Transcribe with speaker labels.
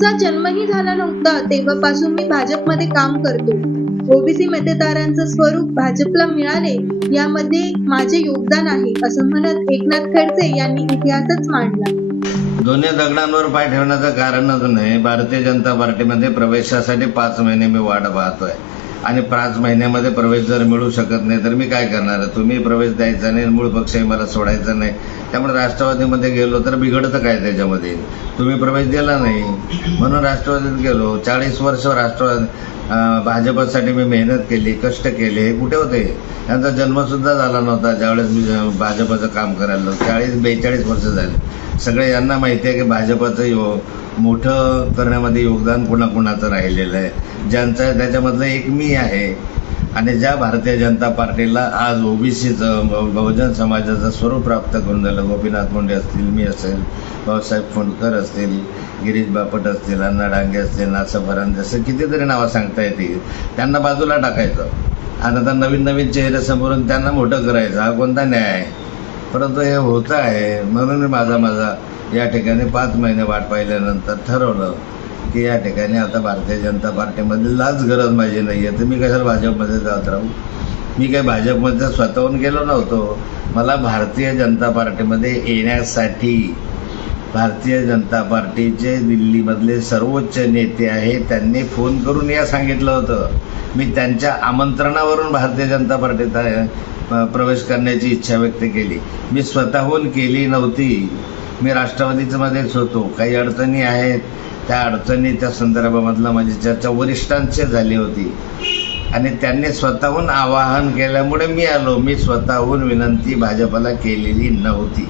Speaker 1: तुमचा जन्मही झाला नव्हता तेव्हापासून मी भाजपमध्ये काम करतो. ओबीसी मतदारांचं स्वरूप भाजपला मिळाले यामध्ये माझे योगदान आहे असं म्हणत एकनाथ खडसे यांनी इतिहासच मांडला.
Speaker 2: दोन्ही दगडांवर पाय ठेवण्याचं कारणच नाही भारतीय जनता पार्टीमध्ये प्रवेशासाठी पाच महिने मी वाट पाहतोय. आणि पाच महिन्यामध्ये प्रवेश जर मिळू शकत नाही तर मी काय करणार? तुम्ही प्रवेश द्यायचा नाही मूळ पक्षही मला सोडायचा नाही. त्यामुळे राष्ट्रवादीमध्ये गेलो तर बिघडतं काय त्याच्यामध्ये? तुम्ही प्रवेश दिला नाही. म्हणून राष्ट्रवादीत गेलो. चाळीस वर्ष राष्ट्रवादी भाजपसाठी मी मेहनत केली कष्ट केले. हे कुठे होते? त्यांचा जन्मसुद्धा झाला नव्हता ज्यावेळेस मी भाजपचं काम करायला चाळीस बेचाळीस वर्ष झाले. सगळे यांना माहिती आहे की भाजपचं मोठं करण्यामध्ये योगदान कोणाकोणाचं राहिलेलं आहे? ज्यांचं त्याच्यामधलं एक मी आहे. आणि ज्या भारतीय जनता पार्टीला आज ओबीसीचं बहुजन समाजाचं स्वरूप प्राप्त करून झालं गोपीनाथ मुंडे असतील मी असेल भाऊसाहेब फोंडकर असतील गिरीश बापट असतील अण्णा डांगे असतील नासा फरांदे असं कितीतरी नावं सांगता येतील. त्यांना बाजूला टाकायचं. आणि आता नवीन नवीन चेहरे समोरून त्यांना मोठं करायचं. हा कोणता न्याय आहे? परंतु हे होतं आहे. म्हणून माझा माझा या ठिकाणी पाच महिने वाट पाहिल्यानंतर ठरवलं की या ठिकाणी आता भारतीय जनता पार्टीमध्ये लाच गरज माझी नाही आहे. तर मी कशाला भाजपमध्ये जात राहू? मी काही भाजपमध्ये स्वतःहून गेलो नव्हतो. मला भारतीय जनता पार्टीमध्ये येण्यासाठी भारतीय जनता पार्टीचे दिल्लीमधले सर्वोच्च नेते आहेत त्यांनी फोन करून या सांगितलं होतं. मी त्यांच्या आमंत्रणावरून भारतीय जनता पार्टीत प्रवेश करण्याची इच्छा व्यक्त केली. मी स्वतःहून केली नव्हती. मी राष्ट्रवादीमध्येच होतो. काही अडचणी आहेत त्या अडचणी त्या संदर्भामधला माझी चर्चा वरिष्ठांशी झाली होती. आणि त्यांनी स्वतःहून आवाहन केल्यामुळे मी आलो. मी स्वतःहून विनंती भाजपला केलेली नव्हती.